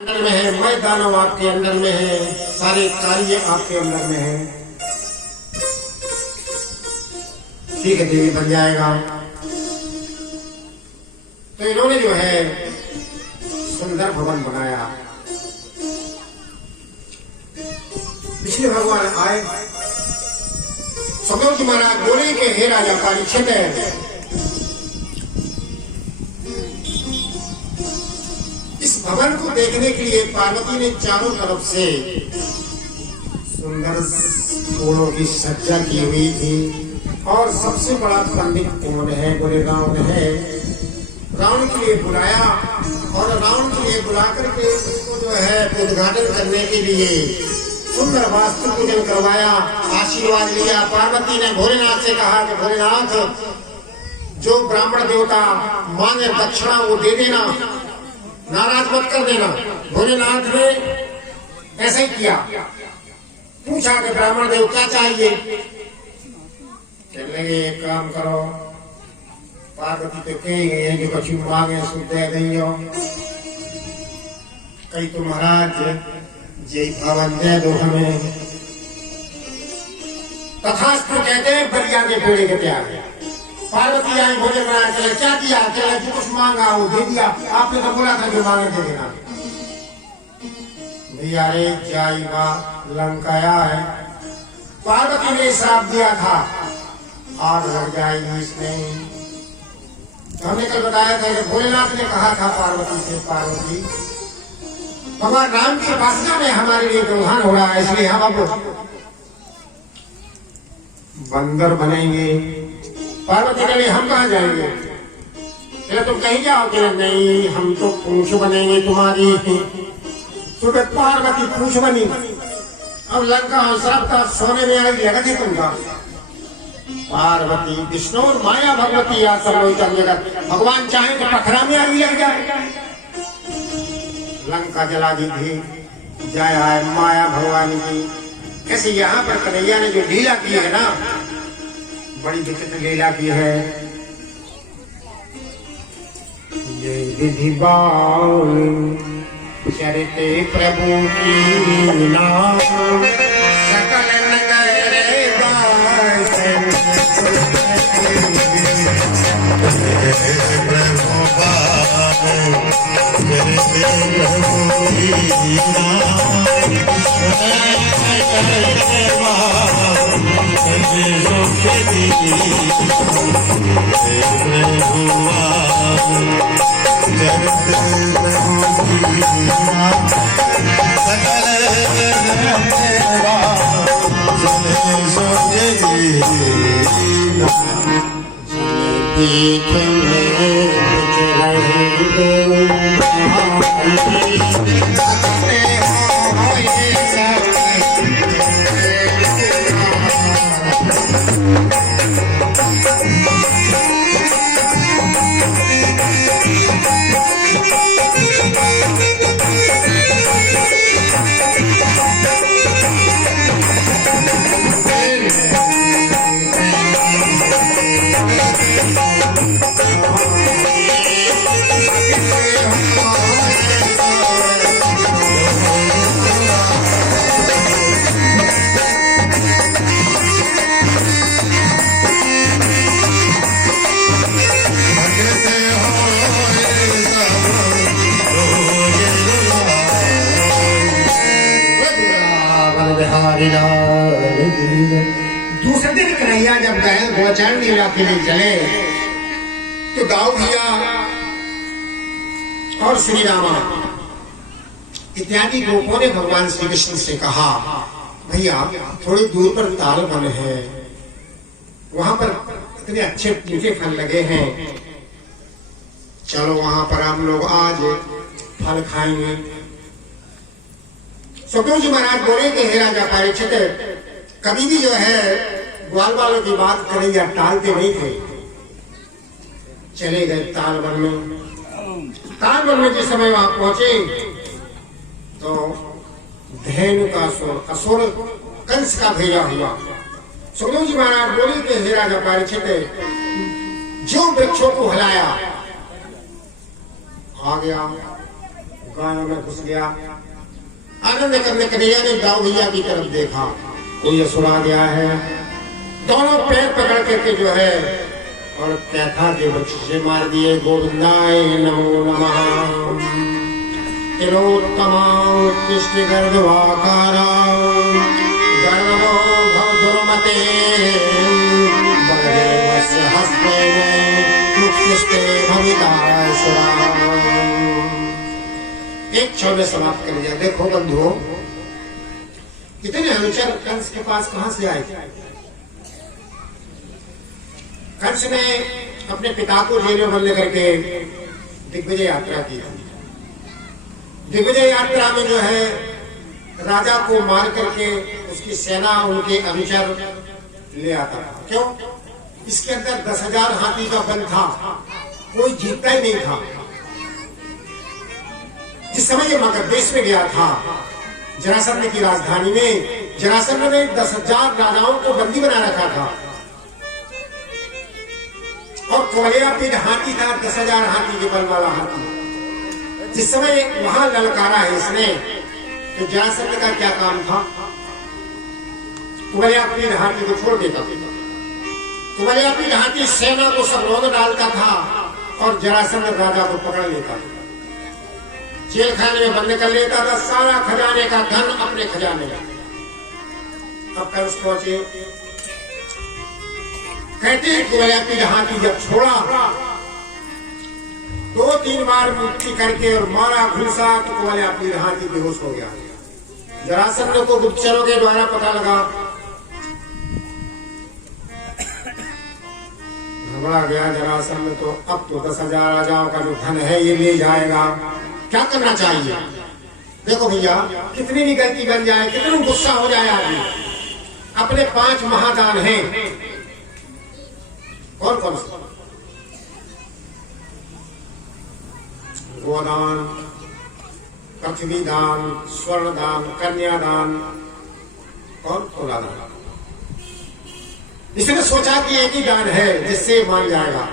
अंदर में है, मैं दानव आपके अंदर में है, सारे कार्य आपके अंदर में है। ठीक है, देवी बन जाएगा। तो इन्होंने जो है सुंदर भवन बनाया। पिछले भगवान आए, सतोष महाराज बोले कि हे राजा परीक्षित, इस भवन को देखने के लिए पार्वती ने चारों तरफ से सुंदर फूलों की सज्जा की हुई थी और सबसे बड़ा पंडित कौन है बोले रावण है। रावण के लिए बुलाया और रावण के लिए बुला करके उसको जो है उद्घाटन करने के लिए सुंदर वास्तु पूजन करवाया, आशीर्वाद लिया। पार्वती ने भोलेनाथ से कहा कि भोलेनाथ, जो ब्राह्मण देवता मांगे दक्षिणा वो दे देना, नाराज मत कर देना। भोलेनाथ ने ऐसा ही किया। पूछा कि ब्राह्मण देव क्या चाहिए। कहने लगे एक काम करो, पार्वती तो कही गई है कि कछु मांगे सो दे दियो। कही तो महाराज जय भवन दे दो हमें। तथास्तु कहते हैं बलिया के पेड़े के प्यार। पार्वती आई, भोजन बनाया, चले क्या दिया, चले जो कुछ मांगा वो दे दिया। आपने तो बोला था जो मांगे दे देना। भैया रे जाइबा लंकाया है, पार्वती ने श्राप दिया था आग लग जाएगी इसमें। हमने कल बताया था कि भोलेनाथ ने कहा था पार्वती से, पार्वती भगवान राम की उपासना में हमारे लिए व्यवधान हो रहा है, इसलिए हम अब बंदर बनेंगे। पार्वती ने हम कहाँ जाएंगे? चलो तुम कहीं जाओ। कि नहीं, हम तो पूंछ बनेंगे तुम्हारी। सुबह पार्वती पूंछ बनी। अब लंका और श्राप सोने में आई लगा तुमका। पार्वती विष्णु और माया भगवती या सब लोग जगत, भगवान चाहे तो पखरा में आग लग जाए। लंका जला दी थी, जय आए माया भगवान की। ऐसे यहाँ पर कन्हैया ने जो लीला की है ना, बड़ी विचित्र लीला की है। ये विधि बाल चरिते प्रभु की नाम, सकल नगरे बासे प्रभु बाल चरिते प्रभु की नाम, दूसरे दिन कन्हैया जब गए गोचरण लीला के लिए चले तो दाऊ भैया और श्री रामा इत्यादि गोपों ने भगवान श्री कृष्ण से कहा, भैया थोड़ी दूर पर ताल वन है, वहां पर इतने अच्छे मीठे फल लगे हैं, चलो वहां पर हम लोग आज फल खाएंगे। सतोष महाराज बोले कि हे राजा परीक्षित, कभी भी जो है ग्वाल वालों की बात कन्हैया टालते नहीं थे। चले गए तालवन में। तालवन में जिस समय वहां पहुंचे तो धेनु का असुर कंस का भेजा हुआ। सतोष महाराज बोले कि हे राजा परीक्षित, जो वृक्षों को हिलाया आ गया, गायों में घुस गया। आनंद करने कन्हैया ने दाऊ भैया की तरफ देखा, कोई असुर आ गया है। दोनों पैर पकड़ करके जो है और कैथा के वृक्ष से मार दिए। गोविंदाय नमो नमः। तिलोत्तमाउत्तिष्ठ गर्दवाकारा गर्दवो भव दुर्मते बलदेवस्य हस्तेन मुक्तिस्ते भवितासुरा। एक क्षण में समाप्त कर दिया। देखो बंधुओं, इतने अनुचर कंस के पास कहां से आए? कंस ने अपने पिता को जेल में बंद करके दिग्विजय यात्रा की। दिग्विजय यात्रा में जो है राजा को मार करके उसकी सेना, उनके अनुचर ले आता था। क्यों? इसके अंदर 10,000 हाथी का बल था, कोई जीतता ही नहीं था। जिस समय ये मगध देश में गया था, जरासंध की राजधानी में, जरासंध ने 10,000 राजाओं को बंदी बना रखा था और कुवलयापीठ हाथी था, 10,000 हाथी के बल वाला हाथी। जिस समय वहां ललकारा है इसने, तो जरासंध का क्या काम था? कुवलयापीठ हाथी को छोड़ देता था। कुवलयापीठ हाथी सेना को सब रोक डालता था और जरासंध राजा को पकड़ लेता था, जेल खाने में बंद कर लेता था, सारा खजाने का धन अपने खजाने में। अब कंस पहुंचे, कहते हैं कुवलयापीठ हाथी जब छोड़ा, 2-3 बार मुक्ति करके और मारा घुसा तो कुवलयापीठ हाथी बेहोश हो गया। जरासंध को गुप्तचरों के द्वारा पता लगा, घबरा गया जरासंध। तो अब तो 10,000 राजाओं का जो धन है ये ले जाएगा, क्या करना चाहिए? देखो भैया, कितनी भी गलती बन जाए, कितना गुस्सा हो जाए आदमी, अपने 5 महादान हैं। कौन कौन से? गोदान, पृथ्वी दान, स्वर्ण दान, कन्यादान और तुलादान। इसने सोचा कि एक ही दान है जिससे मान जाएगा।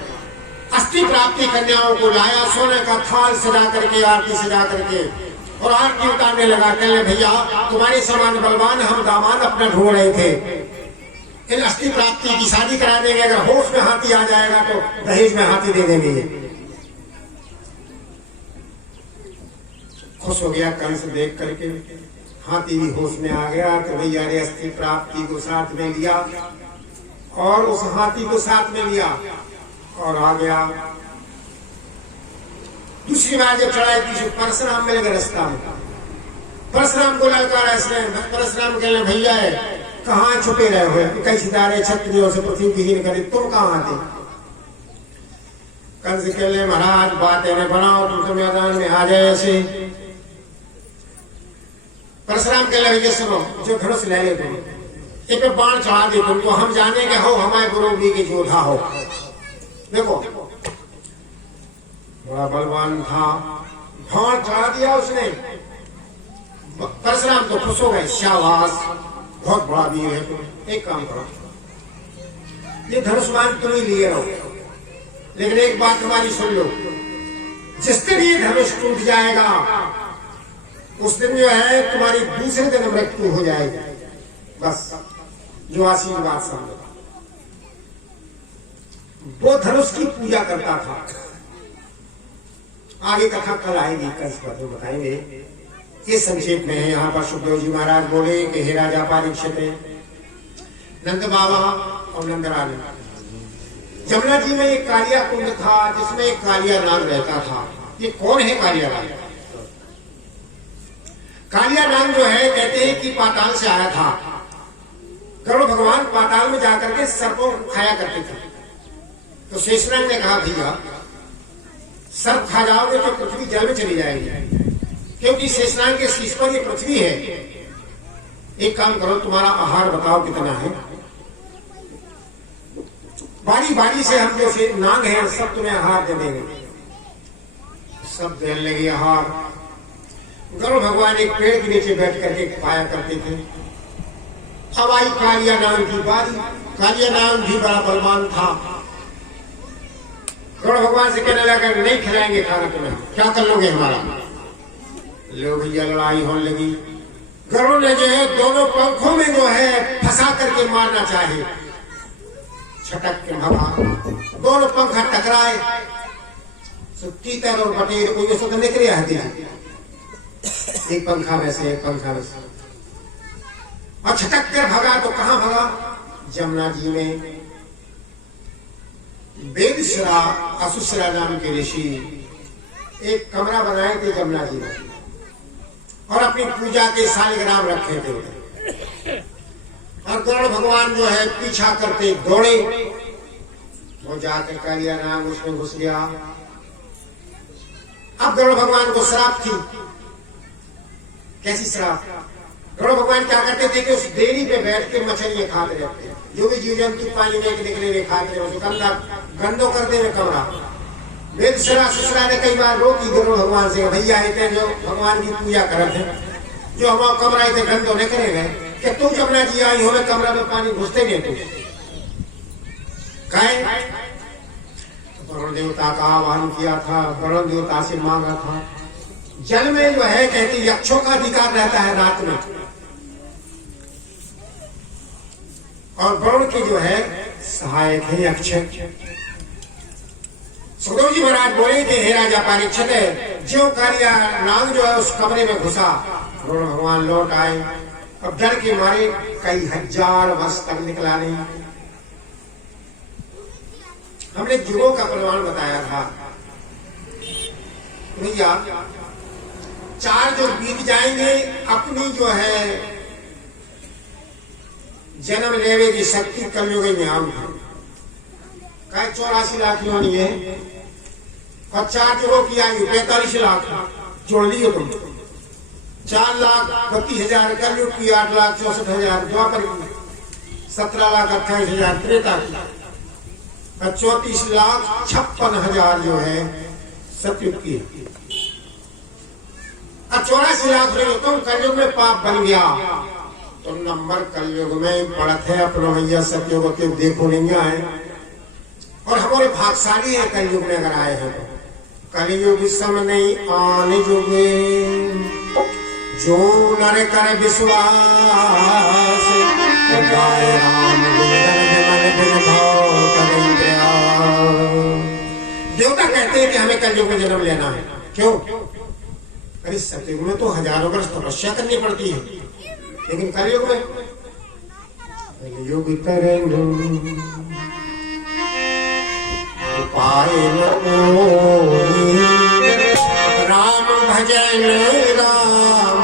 अस्थि प्राप्ति कन्याओं को लाया, सोने का थाल सजा करके, आरती सजा करके, और आरती उतारने लगा। कहने भैया, तुम्हारे समान बलवान हम दामाद अपना ढूंढ रहे थे, इन अस्थि प्राप्ति की शादी करा देंगे। अगर होश में हाथी आ जाएगा तो दहेज में हाथी दे देंगे। खुश हो गया कंस देख करके, हाथी भी होश में आ गया। तो भैया ने अस्थि प्राप्ति को साथ में लिया और उस हाथी को साथ में लिया और आ गया। दूसरी बार जब चढ़ाई की, परशुराम मिल गए रास्ता में। परशुराम को ललकारा इसने। परशुराम कहने भैया है, कहाँ छुपे रहे हो? कैसी दारे क्षत्रियों से पृथ्वी विहीन करे, तुम कहाँ आते? कंस कहले महाराज बात है बनाओ, तुम तो मैदान में आ जाए ऐसे। परशुराम कहले भैया सुनो, जो धनुष ले ले तुम, एक पे बाण चढ़ा दे तुमको, हम जाने के हो हमारे गुरुजी के योद्धा हो। देखो बड़ा बलवान था, बाण चढ़ा दिया उसने। परशुराम तो खुश हो गए, शाबाश बहुत बड़ा वीर है तुम। एक काम करो, ये धनुष बाण तुम ही लिए रहो, लेकिन एक बात हमारी सुन लो, जिस दिन ये धनुष टूट जाएगा उस दिन जो है तुम्हारी दूसरे दिन मृत्यु हो जाएगी। बस जो आशीर्वाद समझो। वो धनुष की पूजा करता था। आगे कथा कल आएगी, कल बताएंगे। ये संक्षेप में है। यहाँ पर सुखदेव जी महाराज बोले कि हे राजा परीक्षित, नंद बाबा और नंदरानी, जमुना जी में एक कालिया कुंड था जिसमें एक कालिया नाग रहता था। ये कौन है कालिया नाग? कालिया नाग जो है कहते हैं कि पाताल से आया था। गरुड़ भगवान पाताल में जाकर के सर्पों खाया करते थे। तो शेषनाग ने कहा भैया सर्प खा जाओगे तो पृथ्वी जल में चली जाएगी, क्योंकि शेषनाग के शीश पर ये पृथ्वी है। एक काम करो, तुम्हारा आहार बताओ कितना है, बारी बारी से हम जैसे नाग हैं सब तुम्हें आहार दे देंगे। सब देने लगे आहार। गरुड़ भगवान एक पेड़ के नीचे बैठ करके खाया करते थे। अब आई कालिया नाग की बारी। कालिया नाग भी बड़ा बलवान था। गरुड़ भगवान से कहने लगा नहीं खिलाएंगे खाना तुम्हें, क्या कर लोगे हमारा? लो भैया लड़ाई होने लगी। गरुड़ ने जो है दोनों पंखों में जो है फंसा करके मारना चाहे, छटक के भगा, दोनों पंखा टकराए, तीतर और बटेर कोई तो निकले आती है, एक पंखा में से एक पंखा में से, और छटक कर भगा तो कहां भगा? जमुना जी में वेदश्रा असुश्रा नाम के ऋषि एक कमरा बनाए थे जमुना जी में, और अपनी पूजा के सालिग्राम रखे थे। और गरुड़ भगवान जो है पीछा करते दौड़े, वो जाकर कालिया नाग उसमें घुस गया। अब गरुड़ भगवान को श्राप थी। कैसी श्राप? गरुड़ भगवान क्या करते थे कि उस देरी पे बैठ के मछलियां खाते रहते, जो भी जीव जंतु पानी में निकले हुए खाते रहे, गंदा गंदो कर दे कमरा। वेदश्रा ससुरा ने कई बार रोकी गरुड़ भगवान से, भैया इतने जो भगवान की पूजा करते जो हमारा कमरा इतने गंदो नहीं करेंगे कि तू जमुना जी आई हो कमरा में पानी घुसते नहीं तू कहे। वरुण देवता का आह्वान किया था, वरुण देवता से मांगा था। जल में जो है कहती यक्षों का अधिकार रहता है रात में, और वरुण की जो है सहायक है यक्ष। सुखदेव जी महाराज बोले थे, हे राजा परीक्षित, जो कालिया नाग जो है उस कमरे में घुसा, वरुण भगवान लौट आए, अब डर के मारे कई हजार वर्ष तक निकला नहीं। हमने युगों का प्रमाण बताया था भैया, 4 जो बीत जाएंगे अपनी जो है जन्म लेने की शक्ति कलयुग में आम है, 84 लाख होनी है, और 4 युगों की आयु 45 लाख जोड़ लियो तुम, 4,32,000 कलयुग की, 8,64,000 द्वापर की, 17,28,000 त्रेता की, और 34,56,000 जो है सतयुग की। और 84 लाख में तुम कलयुग में पाप बन गया तो नंबर कलयुग में पड़त है अपनो भैया सतयुग के देखो नहीं आए, और हमारे भागशाली है कलयुग में अगर आए हैं तो। कलयुग सम नहीं आने जुगे जो नर कर विश्वास, गाय राम देवता कहते हैं कि हमें कलयुग में जन्म लेना है। क्यों? अरे सतयुग में तो हजारों वर्ष तपस्या करनी पड़ती है, लेकिन कलयुग में युग तरंग उपाय न कोई, राम भजन राम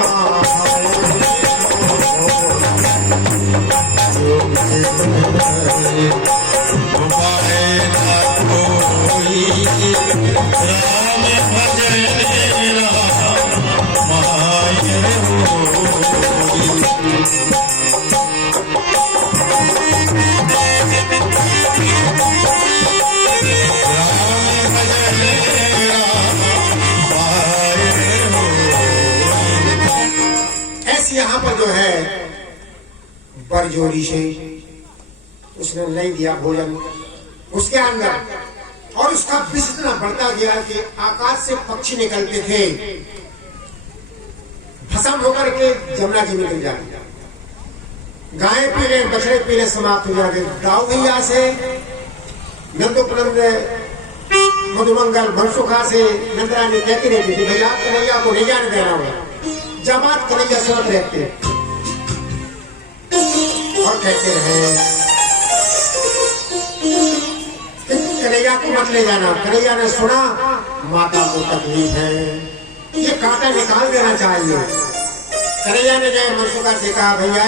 उपाय न कोई, राम भजन ऐसी यहाँ पर जो है बरजोरी से उसने नहीं दिया भोजन उसके अंदर, और उसका विष इतना बढ़ता गया कि आकाश से पक्षी निकलते थे, भस्म होकर के जमुना जी में गिर जाते, गाय पीले बछड़े पीले समाप्त हो जाते। दाऊ भैया से नंदोपनंद मधुमंगल मनसुखा से नंदरानी कहती रहती थी, भैया कन्हैया को नहीं जाने देना होगा, जब बात कन्हैया सुनत रहते और कहते रहे कन्हैया को मत ले जाना। कन्हैया ने सुना माता को तकलीफ है, ये कांटा निकाल देना चाहिए। कन्हैया ने जो मनसुखा से कहा, भैया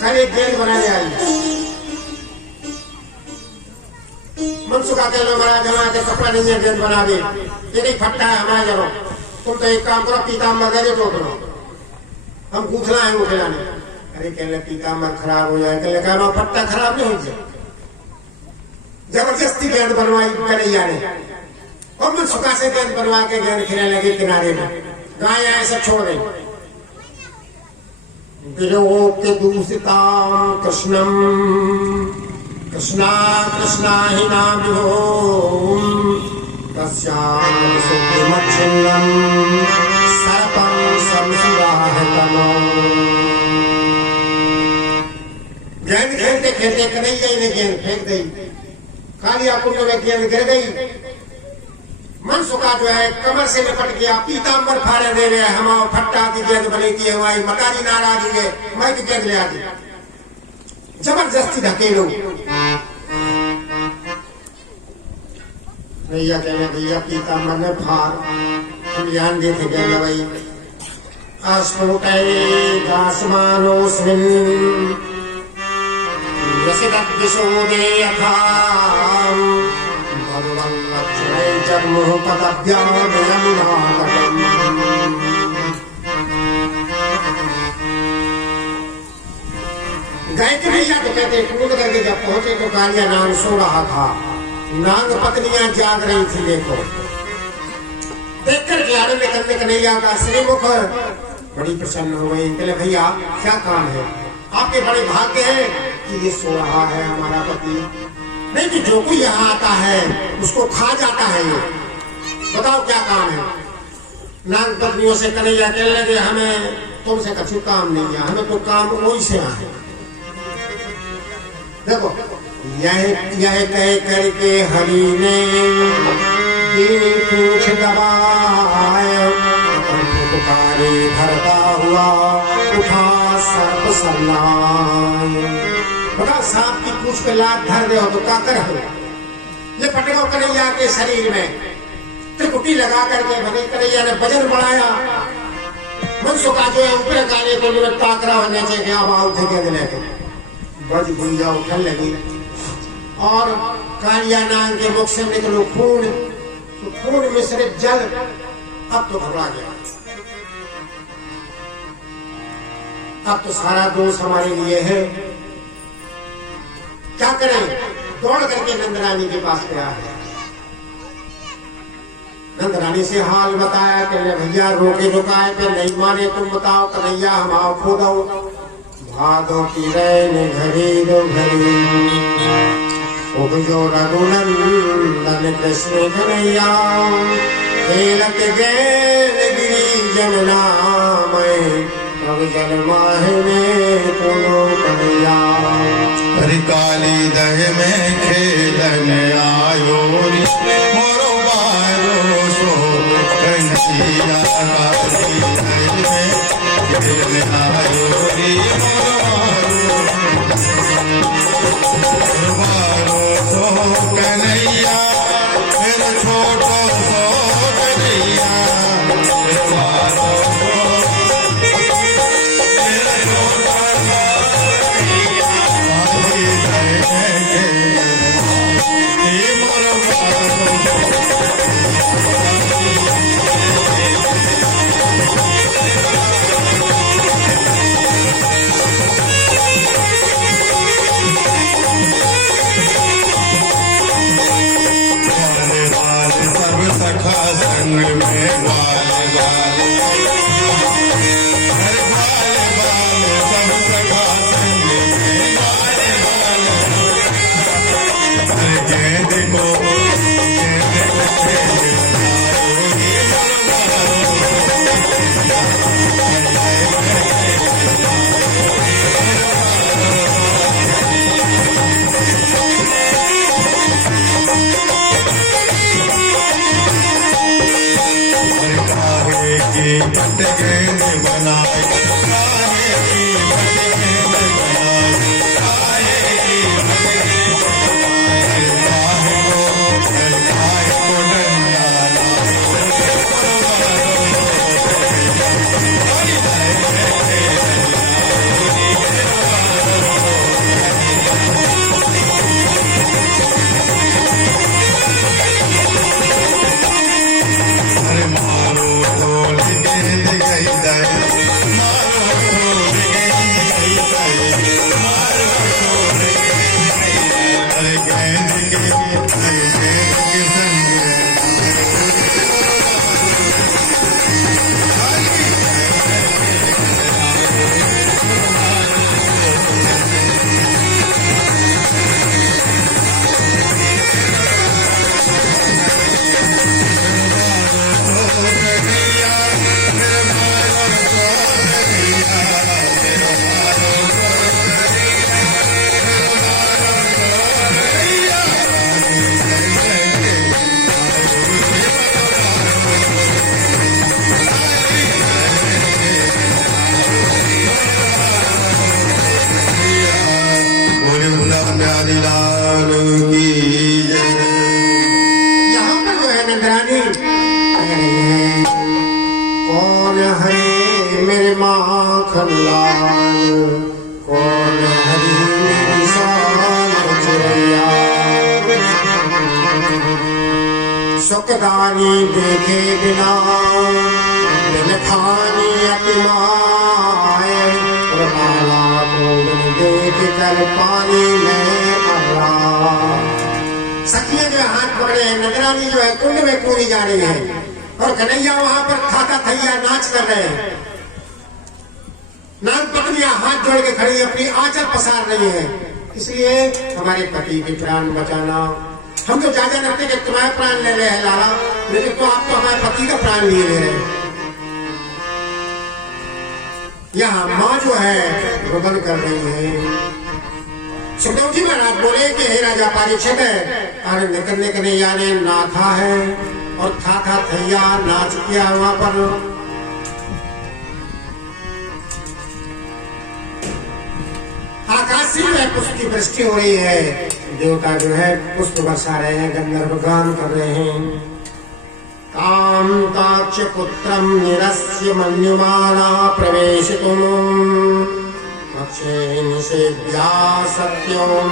कल एक गेंद बना ले आई। मनसुखा कह लो महाराज हमारे कपड़ा नहीं है, गेंद बना दे, ये नहीं फटता है हमारे जरो, तुम तो एक काम करो पीताम्बर दे दो, हम पूछना है उठे जाने। अरे कहने पीताम्बर खराब हो जाए, कहने कहा फट्टा खराब नहीं हो जाए। जबरदस्ती गेंद बनवाई कन्हैया ने, और मनसुखा से गेंद बनवा के गेंद खेलने लगे किनारे में, गाय ऐसा छोड़ गई। विलोक्य दूषितां कृष्णं कृष्णा कृष्णा हि नाभिभो तस्यां सुखमच्छिन्नं सरपम समसुराहतमो। गेंद खेलते खेलते कन्हैया ने गेंद फेंक दी, कालिया कुंड में गेंद गिर गई। मनसुखा जो है कमर से निपट गया, पीताम्बर फाड़े दे रहे हम फट्टा की गेंद बनी थी हमारी मतारी नाराज हुए, मैं की गेंद ले आ दी, जबरदस्ती धकेलो। भैया कहने भैया पीताम्बर ने फाड़, तुम ध्यान देते गेंद भाई। आसमानोस्मिन् यसिदत् विशोदे यथा जन्मोह पदभ्याम यमुनातटम्। गए थे भैया तो कहते कूद करके जब पहुंचे तो कालिया नाग सो रहा था, नाग पत्नियां जाग रही थी। देखो देखकर के आनंद करने कन्हैया का श्रीमुख बड़ी प्रसन्न हो गई। कहले भैया क्या काम है, आपके बड़े भाग्य है कि ये सो रहा है हमारा पति, नहीं तो जो कोई यहाँ आता है उसको खा जाता है। ये बताओ क्या काम है। नाग पत्नियों से कन्हैया कहने लगे हमें तुमसे कछु काम नहीं है, हमें तो काम वही से है। देखो यह कह करके हरि ने दीनी पूछ दबाए, पुकारे भरता हुआ उठा सर्प सल्लाए। बताओ सांप की पूछ पे लात धर दे तो क्या कर हो। ये पटको कन्हैया के शरीर में त्रिपुटी लगा करके बने कन्हैया ने वजन बढ़ाया। मनसुखा जो है ऊपर गाने को मेरे ताकरा होने से क्या बात थे के दिले के बज गुंजा उठने लगी और कालिया नाग के मुख से निकलो खून, तो खून मिश्रित जल। अब तो घबरा गया, अब तो सारा दोष हमारे लिए है, क्या करें। दौड़ करके नंदरानी के पास गया है, नंदरानी से हाल बताया कि भैया रोके रुकाए पे नहीं माने, तुम बताओ कन्हैया हम आओ खो दो। भादो की रैन घड़ी दो घड़ी उपजो रघुनंदन कृष्ण कन्हैया, खेलत गए गिरी जमुना में अब जल माहे में कोनो कन्हैया। काली दह में खेलन आयो रे मोरो बारो सो कंसिया। काली दह में खेलन आयो रे मोरो बारो सो कन्हैया, मेरे छोटो सो कन्हैया, मेरे बारो सो मेरे माखन लाल, कौन हरी मेरी शान चुरैया। सुखदानी देखे बिना बिन खानी अतिमाए, माला को बिन देख कर पानी में अल्ला। सखियां जो हाथ पकड़े हैं, नजरानी जो है कुंड में कूदी जा रही है और कन्हैया वहां पर खाता थैया नाच कर रहे हैं। नाग पत्नियां हाथ जोड़ के खड़ी अपनी आंचल पसार रही है। इसलिए हमारे पति के प्राण बचाना, हम तो ज्यादा लगते कि तुम्हारे प्राण ले रहे हैं लाला, लेकिन तो आप तो हमारे पति का प्राण लिए ले रहे हैं। यहाँ माँ जो है रुदन कर रही है। सुखदेव जी महाराज बोले कि हे राजा परीक्षित, आनंद करने कन्हैया ने नाथा है और था थैया नाच किया वहां पर। आकाश से में पुष्प की वृष्टि हो रही है, देवता जो है पुष्प बरसा रहे हैं, गंधर्व गान कर रहे हैं। कांताक्ष पुत्रम निरस्य मन्युमाना प्रवेशितुम, अक्षेण से सत्यम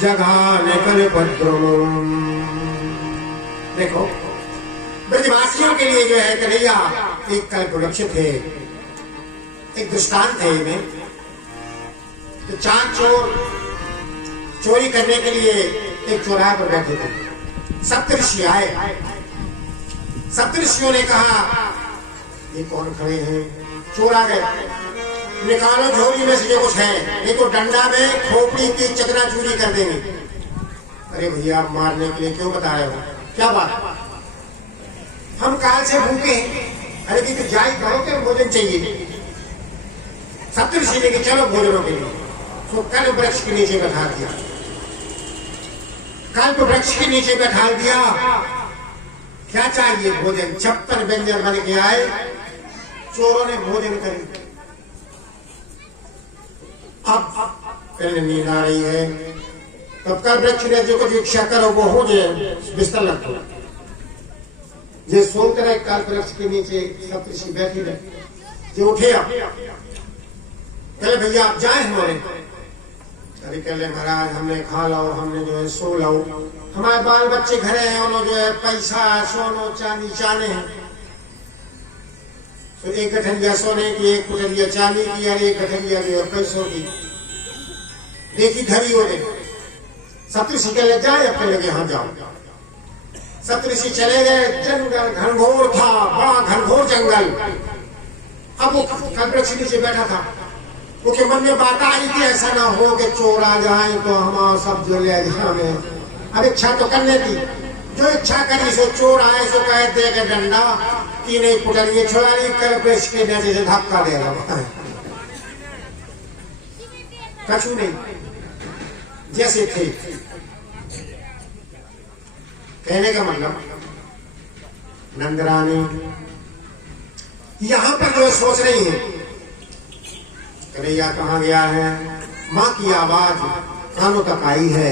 जघान कल्पद्रुम। देखो ब्रजवासियों के लिए जो है कन्हैया एक कल्प वृक्ष थे, एक दृष्टांत है इनमें। तो चार चोर चोरी करने के लिए एक चौराहे पर बैठे थे। सप्तऋषि आए। सप्तऋषियों ने कहा ये कौन खड़े हैं? चोर आ गए, निकालो झोली में से जो कुछ है, नहीं तो डंडा में खोपड़ी की चकनाचूरी कर देंगे। अरे भैया आप मारने के लिए क्यों बता रहे हो? क्या बात? हम काल से भूखे हैं। अरे कि जाई कहो कि भोजन चाहिए। सप्तऋषि ने कि चलो भोजनों के लिए। तो कल्प वृक्ष के नीचे बैठा दिया। कल्प वृक्ष के नीचे बैठा दिया। क्या चाहिए? भोजन। 56 व्यंजन बन के आए, चोरों ने भोजन कर। अब पहले नींद आ रही है, तब कल्प वृक्ष ने जो कुछ इच्छा करो वो हो जाए, बिस्तर रखो। ये सोते रहे कल्प वृक्ष के नीचे, सप्तऋषि बैठे रहे। जो उठे अब कहले भैया आप जाए हमारे। अरे कहले महाराज हमने खा लो, हमने जो है सो लो, हमारे बाल बच्चे घरे हैं, उन्होंने जो है पैसा सोनो चांदी चाने हैं। तो एक गठरिया सोने की, एक गठरिया चांदी की और एक गठरिया जो है पैसों की। देखी धरी हो गई। सप्तऋषि कहले जाए, अपने लगे हाँ जाओ। सप्तऋषि चले गए। जंगल घनघोर था, बड़ा घनघोर जंगल। अब वो कल्प वृक्ष नीचे बैठा था। उसके मन में बात आई कि ऐसा ना हो कि चोर आ जाए तो हमारा सब जो ले जाए। अब इच्छा तो करने थी, जो इच्छा करी सो चोर आए सो कह दे के डंडा की नहीं पुटलिए छोड़ी, कल्प वृक्ष के नीचे से धक्का दे रहा। कछु नहीं, जैसे थे। कहने का मतलब नंदरानी यहां पर जो सोच रही है कन्हैया कहाँ गया है। माँ की आवाज कानों तक आई है।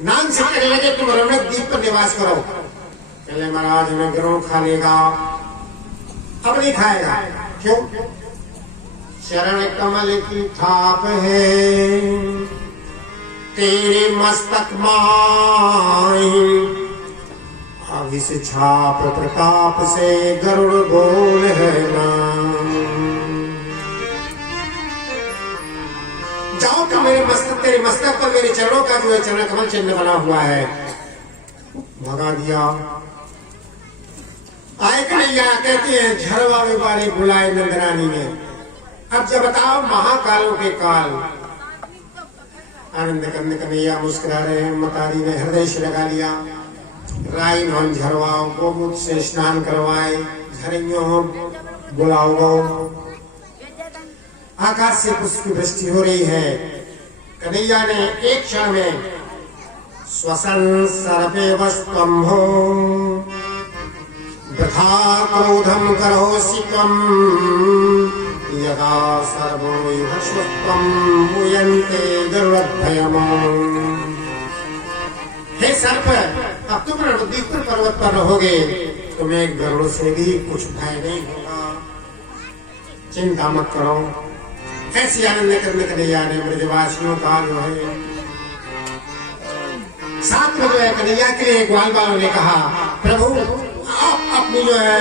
नाम से कहने लगे तुम रौनक द्वीप पर निवास करो। कहले महाराज हमें ग्रह खा लेगा। अब नहीं खाएगा। क्यों? शरण कमल की थाप है, तेरे मस्तक माई, अब इस छाप प्रताप से गरुड़ गोल है नाम। जाओ तो मेरे मस्तक, तेरे मस्तक पर मेरे चरणों का जो है चरण कमल चिन्ह बना हुआ है। भगा दिया। आए कन्हैया कहते हैं झरवा में बारे बुलाए नंदरानी ने। अब जब बताओ महाकालों के काल। आनंद करने कन्हैया मुस्कुरा रहे हैं। मतारी ने हृदय से लगा लिया। राई नौन झरवाओ, गोमूत्र से स्नान करवाए, झरियों बुलाओ। आकाश से पुष्प की वृष्टि हो रही है। कन्हैया ने एक क्षण में स्वसन सर्पे वस्तंभो वृथा क्रोधम करोसि त्वं, यदा सर्वो विभस्वत्वं मुयन्ते गरुडभयम्। हे सर्प, अब तुम रणद्वीप पर्वत पर रहोगे, तुम्हें गरुड़ से भी कुछ भय नहीं होगा। चिंता मत करो। ऐसी आनंद करने कन्हैया ने ब्रजवासियों का जो है साथ में जो है कन्हैया के ग्वाल वालों ने कहा, प्रभु आप अपनी जो है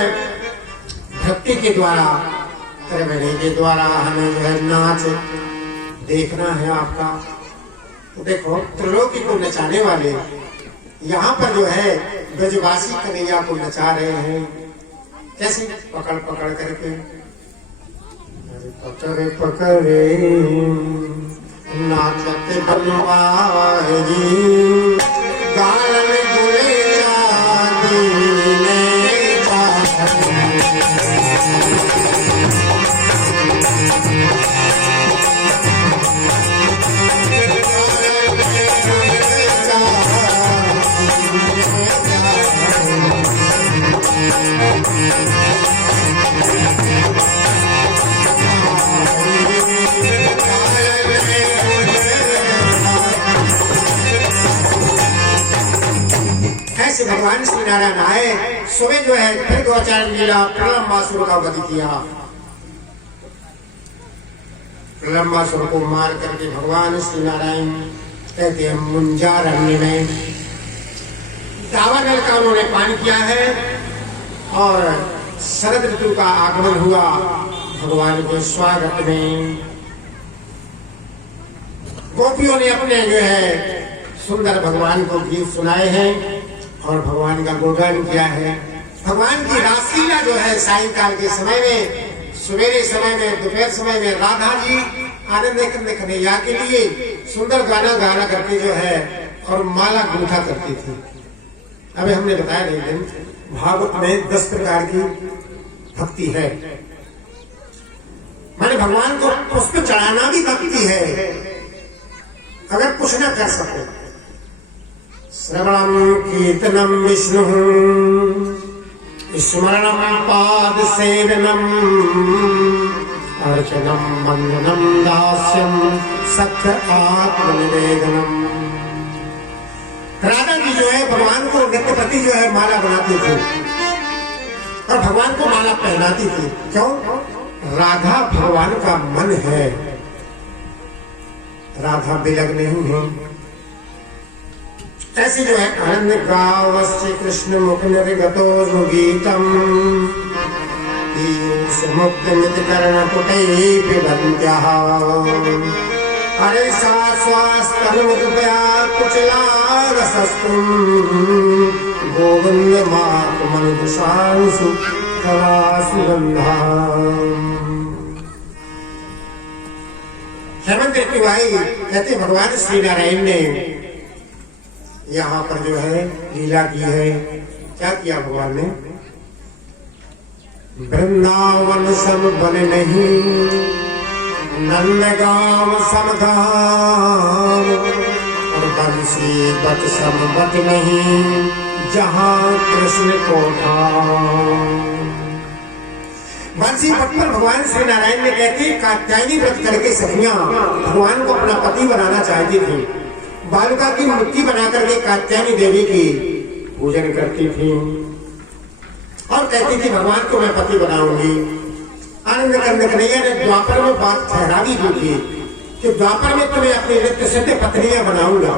भक्ति के द्वारा, त्रिवेणी के द्वारा हमें जो है नाच देखना है आपका। तो देखो त्रिलोकी को नचाने वाले यहाँ पर जो है ब्रजवासी कन्हैया को नचा रहे हैं। कैसे? पकड़ पकड़ करके, पकड़े पकड़े नाचते बनवारी, गालन गुले चांदीने भगवान श्री नारायण आए। सुबह जो है फिर द्वाचारण लीला प्रलंबासुर का वध किया। प्रलंबासुर को मार करके भगवान श्री नारायण कहते हैं मुंजारण्य में दावानल का उन्होंने पान किया है और शरद ऋतु का आगमन हुआ भगवान के स्वागत में। गोपियों ने अपने जो है सुंदर भगवान को गीत सुनाए हैं और भगवान का गुणगान किया है। भगवान की रासलीला जो है सायंकाल के समय में, सवेरे समय में, दोपहर समय में राधा जी आनंद करने कन्हैया के लिए सुंदर गाना गाना करके जो है और माला गूंथा करती थी। अभी हमने बताया नहीं दिन भागवत में 10 प्रकार की भक्ति है। मैंने भगवान को पुष्प चढ़ाना भी भक्ति है, अगर कुछ न कर सके। श्रवणम कीर्तनम विष्णु स्मरणम पाद सेवनम अर्चनम वंदनम दास्यम सख्य आत्मनिवेदनम। राधा जी जो है भगवान को नित्य प्रति जो है माला बनाती थी और भगवान को माला पहनाती थी। क्यों? राधा भगवान का मन है, राधा बिलग नहीं है। ऐसे जो है आनंद गावस्य कृष्ण मुख निर्गतो गीतम मुक्त मित कर्ण पुटे पिबन्त्या। अरे सा स्वास्तनुमुदया कुचला रसस्तुम गोविंद मातमनुदशांसु कलासुगंधा। हेमंत ऋतु भाई कहते भगवान श्री नारायण ने यहाँ पर जो है लीला की है। क्या किया भगवान ने? वृंदावन सम बन नहीं, नंदगांव समधाम, और बंसी बट सम बट नहीं, जहाँ कृष्ण को धाम। बंसी बट पर भगवान श्री नारायण ने कहते कात्यायनी व्रत करके सखियां भगवान को अपना पति बनाना चाहती थी। बालिका की मूर्ति बनाकर के कात्यायनी देवी की पूजन करती थी और कहती थी भगवान को मैं पति बनाऊंगी। आनंद करने कन्हैया ने द्वापर में बात ठहरा भी दी थी कि द्वापर में तुम्हें अपनी नित्य सिद्ध पत्नियां बनाऊंगा।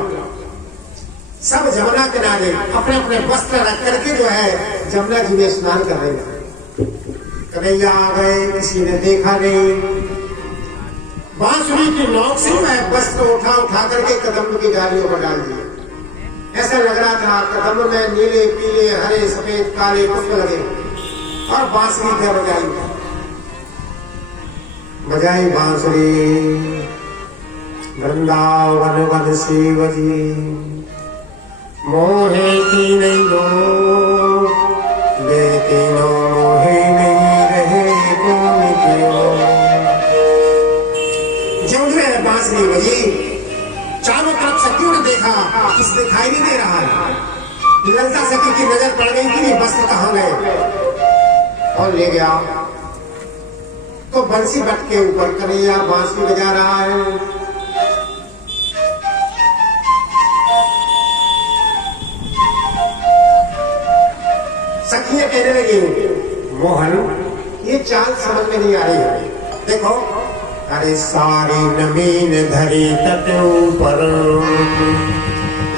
सब जमुना किनारे अपने अपने वस्त्र रख करके जो है जमुना जी में स्नान कर रहे हैं। कन्हैया आ गए, किसी ने देखा नहीं। बांसुरी की नोक से मैं वस्त्र उठा करके कदम की डालियों पर डाल दिए। ऐसा लग रहा था कदम में नीले पीले हरे सफेद काले पुष्प लगे और बांसुरी क्या बजाई बांसुरी। वृंदावन वन शिव जी मोहे की नहीं लो, लेते नो मोहे नहीं रहे कौन क्यों। बांसुरी बजी, चारों तरफ सखियों ने देखा, किस दिखाई नहीं दे रहा है। ललता सखी की नजर पड़ गई कि वस्त्र कहाँ गए और ले गया। तो बंसी बट के ऊपर कन्हैया बांसुरी बजा रहा है। सखियां कहने लगी मोहन ये चाल समझ में नहीं आ रही है। देखो, अरे सारी नमीन धरी तट ऊपर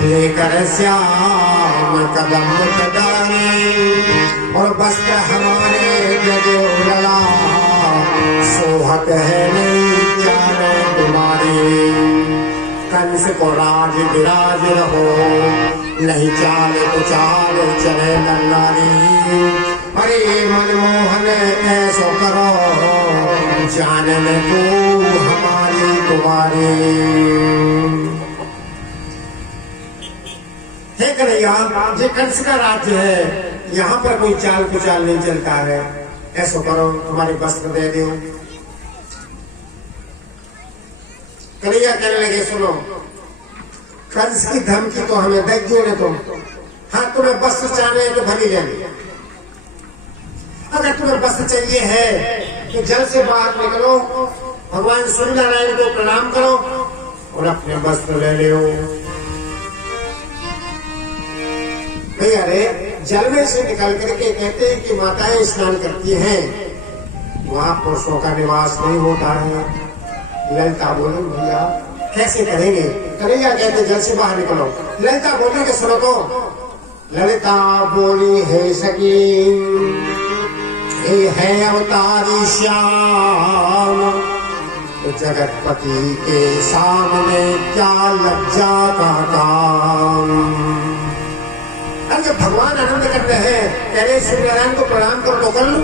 लेकर श्याम कदम कटारे और वस्त्र हमारे जगे उड़ला सोहत है नहीं जाने तुम्हारी। कंस को राज विराज रहो नहीं चाल तो चाल चले नन्नारी। अरे मनमोहन ऐसो करो जानन तू हमारी तुम्हारी। हे कन्हैया, ये कंस का राज्य है, यहाँ पर कोई चाल कुचाल नहीं चलता है। ऐसो करो तुम्हारे वस्त्र दे दो। कन्हैया कहने लगे सुनो, कंस की धमकी तो हमें देख दो ने तुम। हाँ, तुम्हें वस्त्र चाहिए तो भली लेंगे। अगर तुम्हें वस्त्र चाहिए है तो जल से बाहर निकलो, भगवान सूर्य नारायण को प्रणाम करो और अपने वस्त्र ले लो। नहीं, अरे जल में से निकल करके कहते हैं कि माताएं स्नान करती हैं, वहां पुरुषों का निवास नहीं होता है। ललिता बोली भैया कैसे करेंगे? कन्हैया कहते जल से बाहर निकलो। ललिता बोली कि सुनो तो। ललिता बोली हे सखी, ये है अवतारी श्याम, तो जगतपति के सामने क्या लज्जा का काम। अरे भगवान आनंद करते हैं, कह रहे सूर्य नारायण को प्रणाम कर लो, कर लो।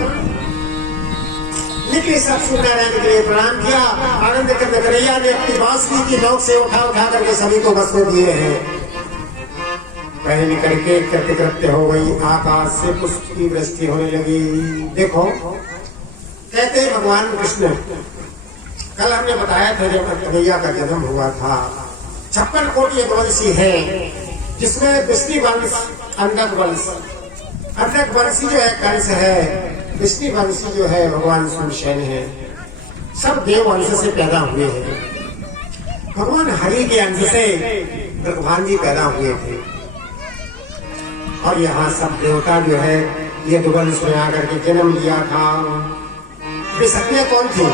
निकले सब सूर्य नारायण के लिए प्रणाम किया। आनंद करते कन्हैया ने अपनी बांसुरी की नोक से उठा उठा करके सभी को वस्त्र दिए हैं। पहले करके कृत्य कृत्य हो गई, आकाश से पुष्प की वृष्टि होने लगी। देखो, कहते हैं भगवान कृष्ण, कल हमने बताया था जब कन्हैया का जन्म हुआ था, 56 कोटि वंशी है, जिसमें विष्णु वंश, अंधक वंश, अंधक वंशी जो है कंस है, विष्णु वंशी जो है भगवान सूर्यसेन है, सब देव वंश से पैदा हुए हैं। भगवान हरि के अंश से भगवान जी पैदा हुए थे और यहाँ सब देवता जो है ये दुवंश में आकर के जन्म लिया था। वे सत्य कौन थे?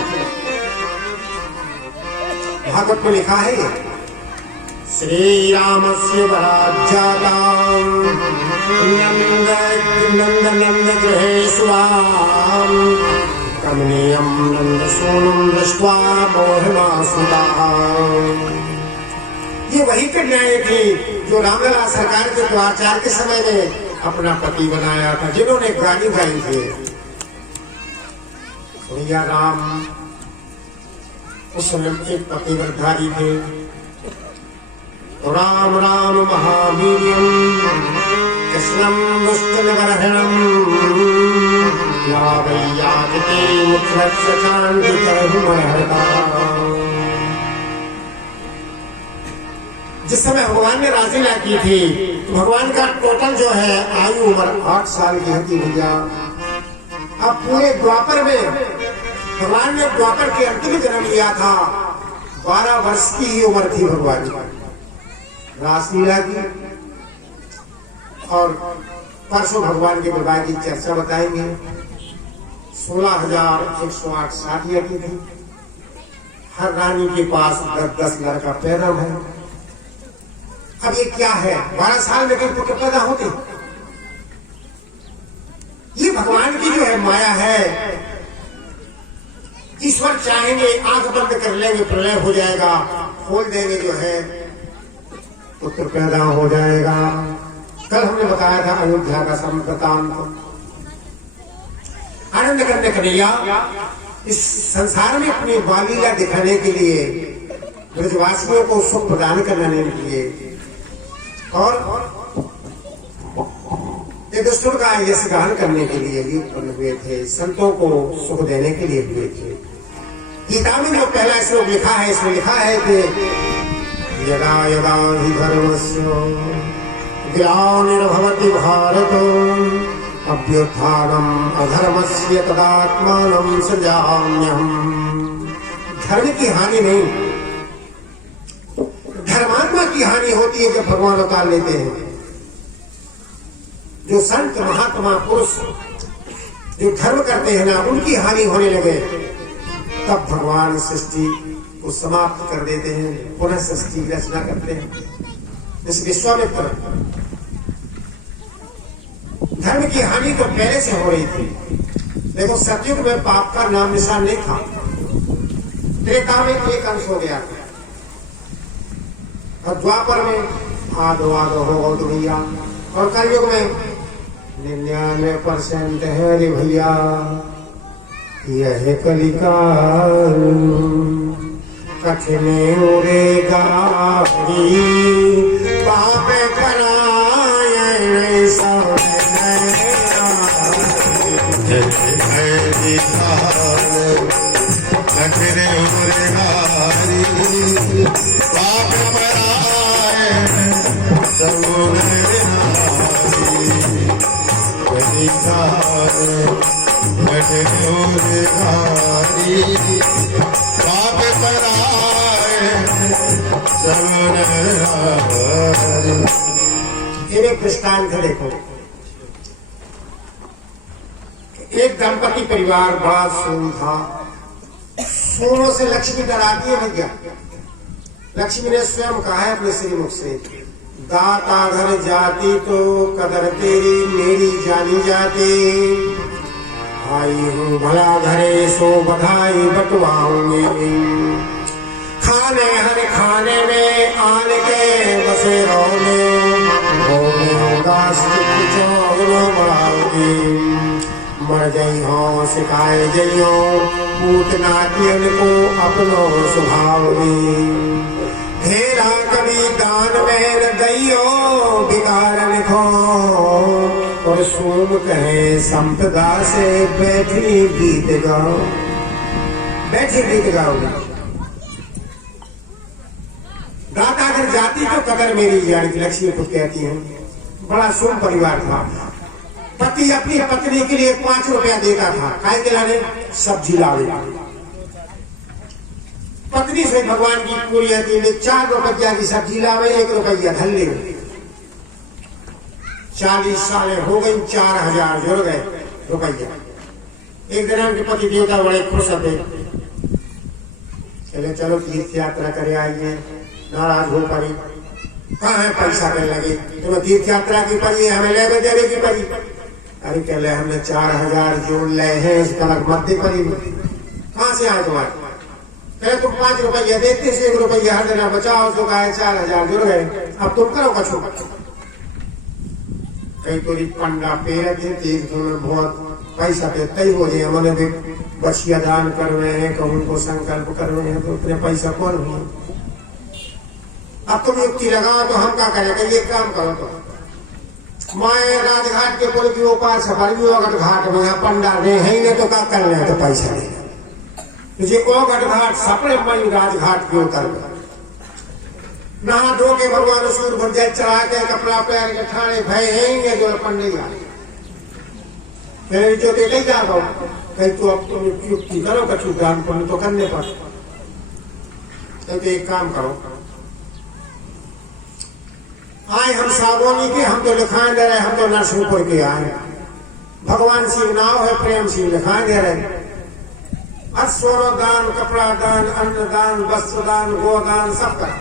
भागवत में लिखा है, श्री रामस्य वराज्यातां नंद नंद गृहे स्वाम कमनीयं नंद सोनुं दृष्ट्वा मोहमासुताः। ये वही कन्याएं थी जो रामलला सरकार के द्वारचार के समय में अपना पति बनाया था, जिन्होंने गाली गाई थी। भैया राम उस समय एक पतिव्रतधारी थे। राम राम महावीर्यं कृष्णं दुष्टनिबर्हणं या वैयागते मुख्यस्य चान्दिकरुमर्हता। जिस समय भगवान ने रासलीला की थी, भगवान का टोटल जो है आयु उम्र 8 साल की होती भैया। अब पूरे द्वापर में भगवान ने द्वापर के अंत में जन्म लिया था, 12 वर्ष की ही उम्र थी भगवान की रासलीला की। और परसों भगवान के विवाह की चर्चा बताएंगे। 16,108 शादियां की थी। हर रानी के पास 10-10 लड़का पैदा है। अब ये क्या है? 12 साल में कई पुत्र पैदा होते। ये भगवान की जो है माया है। ईश्वर चाहेंगे आंख बंद कर लेंगे, प्रलय हो जाएगा, खोल देंगे जो है पुत्र पैदा हो जाएगा। कल हमने बताया था अयोध्या का वृतांत। आनंद करने कन्हैया इस संसार में अपनी बालीला दिखाने के लिए, ब्रजवासियों को सुख प्रदान करने के लिए और ये दुष्टों का यश गान करने के लिए भी उत्पन्न हुए थे, संतों को सुख देने के लिए हुए थे। गीता में जो पहला श्लोक लिखा है, इसमें लिखा है कि यदा यदा हि धर्मस्य ग्लानिर्भवति भारत अभ्युत्थानम् अधर्मस्य तदात्मानं सृजाम्यहम्। धर्म की हानि नहीं, धर्मात्मा की हानि होती है जब भगवान अवतार लेते हैं। जो संत महात्मा पुरुष जो धर्म करते हैं ना, उनकी हानि होने लगे। तब भगवान सृष्टि को समाप्त कर देते हैं, पुनः सृष्टि की रचना करते हैं। इस विश्वामित्र धर्म की हानि तो पहले से हो रही थी। देखो सतयुग में पाप का नाम निशान नहीं था, त्रेता में एक अंश हो गया था, और द्वापर में आधो हो तो भैया, और कलयुग में 99% है रे भैया। यह कलिकाल कठिन उरेगा पाप कराए सब दृष्टांत देखो। एक दंपति परिवार बड़ा सोन था, सोनों से लक्ष्मी डराती है भैया। लक्ष्मी ने स्वयं कहा है अपने श्रीमुख से, दाता घर जाती तो कदर तेरी मेरी जानी जाती। आई हूँ भला घरे सो बधाई बटवाऊंगी, खाने हर खाने में आन के बसेरों में बढ़ाऊंगी। मर जई हो सिखाए जइयो पूतना कियन को अपनो स्वभाव भी। हेरा कभी दान में न गइयो बिगाड़ लिखो, और सोम कहे संपदा से बैठी गीत गाओ, बैठी गीत गाओ। दाता अगर जाती तो कदर मेरी जानी, लक्ष्मी को कहती है। बड़ा सोम परिवार था। पति अपनी पत्नी के लिए 5 रुपया देता था, काय के लाने सब्जी लावे। पत्नी से भगवान की पूरी आती है, 4 रुपया की सब्जी लावे, 1 रुपया धन ले। 40 सालें हो गई, 4000 जुड़ गए रुपया। एक दिन उनके पति देवता बड़े खुश थे, चले चलो तीर्थ यात्रा करे आइए। नाराज हो पड़ी, कहाँ है पैसा देने लगे, तुम्हें तीर्थ यात्रा की पड़ी, हमें लेवे देवे की पड़ी। अरे कहले हमने 4000 जोड़ ले हैं, इस कलक मध्य पड़ी, कहाँ से आए तुम्हारे? कहले तुम 5 रुपया देते से 1 रुपया हर देना बचाओ, तो कहा 4000 जुड़ गए, अब तुम करो कछो। कई तोरी पंडा पेड़ तीर्थ में बहुत पैसा देते ही हो जाए, हमने भी बछिया दान करवे हैं, कहूँ को संकल्प करवे हैं, तो उतने पैसा कौन हुआ। अब तुम युक्ति लगाओ तो हम क्या करेंगे, ये काम करो तो मैं राजघाट के पुल के ऊपर सफर ओगट घाट में पंडा रहे हैं, तो क्या कर रहे तो पैसा दे तुझे ओगट घाट सपने मई राजघाट के उतर नहा धो के भगवान सूर भर जाए चढ़ा के कपड़ा पैर के ठाणे भय हैंगे जो पंडे फिर जो दे नहीं जा कहीं तो अब तुम युक्ति करो कछु दान पुण्य तो करने पर। तो एक काम करो, आए हम सागौनी के, हम तो लिखाए दे रहे, हम तो नरसिंहपुर के आए। भगवान शिव नाव है, प्रेम शिव लिखाए दे रहे। अस्वरो दान, कपड़ा दान, अन्न दान, वस्त्र दान, गोदान सब कर।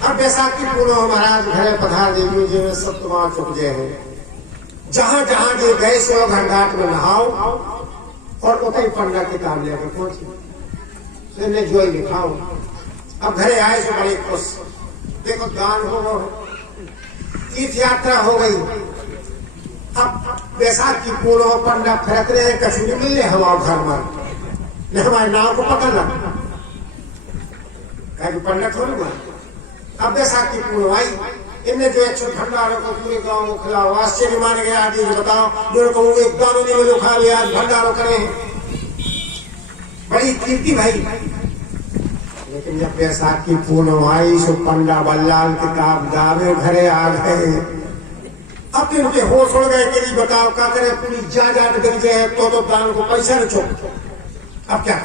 अब बैसाखी पूर्व महाराज घरे पधार देवी जी में सब तुम्हारा चुप जय है। जहां जहां जो गए सो घर घाट में नहाओ, और उतई पंडा किताब लेकर पहुंचे, जो लिखाओ। अब घरे आए सो बड़े खुश, देखो दान हो, तीर्थ यात्रा हो गई। अब बैसाखी पूर्व पंडा फिरत रहे, कश्मीर मिल रहे हमारे घर में, हमारे नाव को पकड़ लगा पंडा थोड़ी हुआ। अब बैसाखी पूर्व आई, इनने जो 100 भंडारों को पूरे गांव को खिलाओ। आश्चर्य मान गया आदमी, बताओ जो कहूँ एक दानों ने वो खा लिया, भंडारों करे, बड़ी कीर्ति भाई। लेकिन जब बैसाखी पूर्व आई सो पंडा बल्लाल किताब दावे घरे आ गए। अब तो इनके होश उड़ गए कि बताओ क्या करे, पूरी जायदाद बिक जाए तो दान को पैसा न छोड़। अब क्या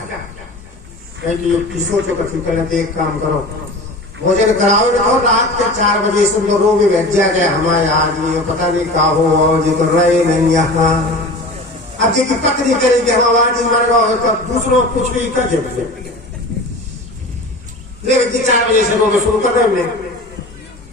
सोचो कथी करते, एक काम करो, भोजन कराओ रहो, रात के 4 बजे से तो रोग भेज जाए हमारे आदमी, पता नहीं का हो जो तो रहे नहीं यहाँ। अब जी ककरी करेंगे हम आवाज मर गए तो दूसरों कुछ भी कर जब ले 4 बजे से शुरू कर देंगे